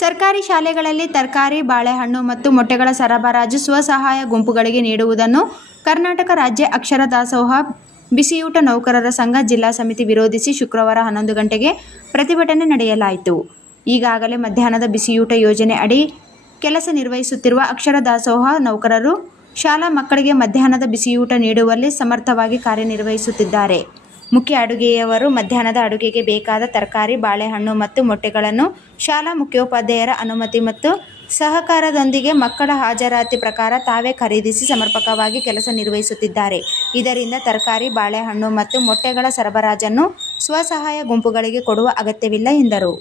ಸರ್ಕಾರಿ ಶಾಲೆಗಳಲ್ಲಿ ತರಕಾರಿ, ಬಾಳೆಹಣ್ಣು ಮತ್ತು ಮೊಟ್ಟೆಗಳ ಸರಬರಾಜು ಸ್ವಸಹಾಯ ಗುಂಪುಗಳಿಗೆ ನೀಡುವುದನ್ನು ಕರ್ನಾಟಕ ರಾಜ್ಯ ಅಕ್ಷರ ದಾಸೋಹ ಬಿಸಿಯೂಟ ನೌಕರರ ಸಂಘ ಜಿಲ್ಲಾ ಸಮಿತಿ ವಿರೋಧಿಸಿ ಶುಕ್ರವಾರ 11 ಗಂಟೆಗೆ ಪ್ರತಿಭಟನೆ ನಡೆಸಲಾಯಿತು. ಈಗಾಗಲೇ ಮಧ್ಯಾಹ್ನದ ಬಿಸಿಯೂಟ ಯೋಜನೆ ಅಡಿ ಕೆಲಸ ನಿರ್ವಹಿಸುತ್ತಿರುವ ಅಕ್ಷರ ದಾಸೋಹ ನೌಕರರು ಶಾಲಾ ಮಕ್ಕಳಿಗೆ ಮಧ್ಯಾಹ್ನದ ಬಿಸಿಯೂಟ ನೀಡುವಲ್ಲಿ ಸಮರ್ಥವಾಗಿ ಕಾರ್ಯನಿರ್ವಹಿಸುತ್ತಿದ್ದಾರೆ. ಮುಖ್ಯ ಅಡುಗೆಯವರು ಮಧ್ಯಾಹ್ನದ ಅಡುಗೆಗೆ ಬೇಕಾದ ತರಕಾರಿ, ಬಾಳೆಹಣ್ಣು ಮತ್ತು ಮೊಟ್ಟೆಗಳನ್ನು ಶಾಲಾ ಮುಖ್ಯೋಪಾಧ್ಯಾಯರ ಅನುಮತಿ ಮತ್ತು ಸಹಕಾರದೊಂದಿಗೆ ಮಕ್ಕಳ ಹಾಜರಾತಿ ಪ್ರಕಾರ ತಾವೇ ಖರೀದಿಸಿ ಸಮರ್ಪಕವಾಗಿ ಕೆಲಸ ನಿರ್ವಹಿಸುತ್ತಿದ್ದಾರೆ. ಇದರಿಂದ ತರಕಾರಿ, ಬಾಳೆಹಣ್ಣು ಮತ್ತು ಮೊಟ್ಟೆಗಳ ಸರಬರಾಜನ್ನು ಸ್ವಸಹಾಯ ಗುಂಪುಗಳಿಗೆ ಕೊಡುವ ಅಗತ್ಯವಿಲ್ಲ ಎಂದರು.